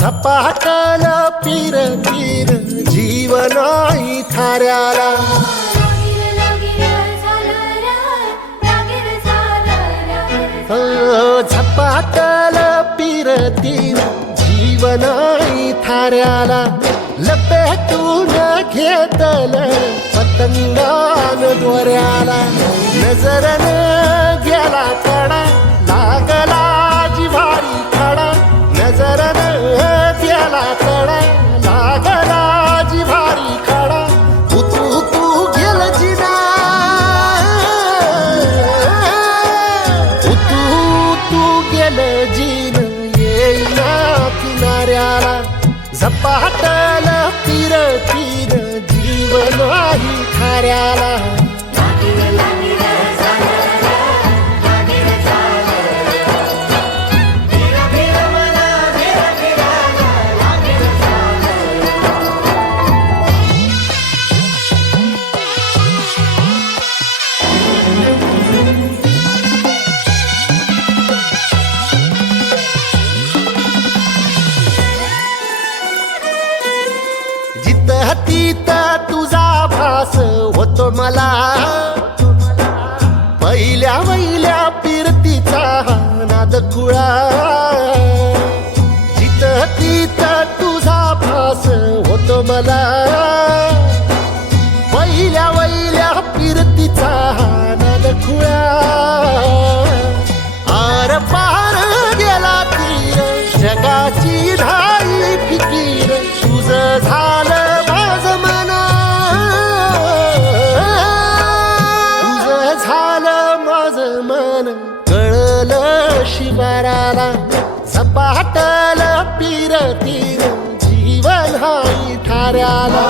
झपाटल पीर पीर जीवनाई थाऱ्याला झपाटल पीर तीर जीवनाई थाऱ्याला लपेटून घेतल पतंगान दोऱ्याला नजरन गेला कडा लागला जिव्हारी खडा नजरन गेला कडा लागला जिव्हारी खडा तू तू गेल जिना तू गेल जीन येईना किनाऱ्याला झपाटल पीर पीर जीवन आहे खाऱ्याला तिथ तुझा भास होतो मला पहिल्या वहिल्या पिरतीचा नाद खुळा जिथ तिथ तुझा भास होतो मला पहिल्या वहिल्या पिरतीचा नाद खुळा आर पार गेला तीर जगाची धाई फिकीर तुझ झालं कळलं शिवाराला झपाटल पीर तीर जीवन हाई थाऱ्याला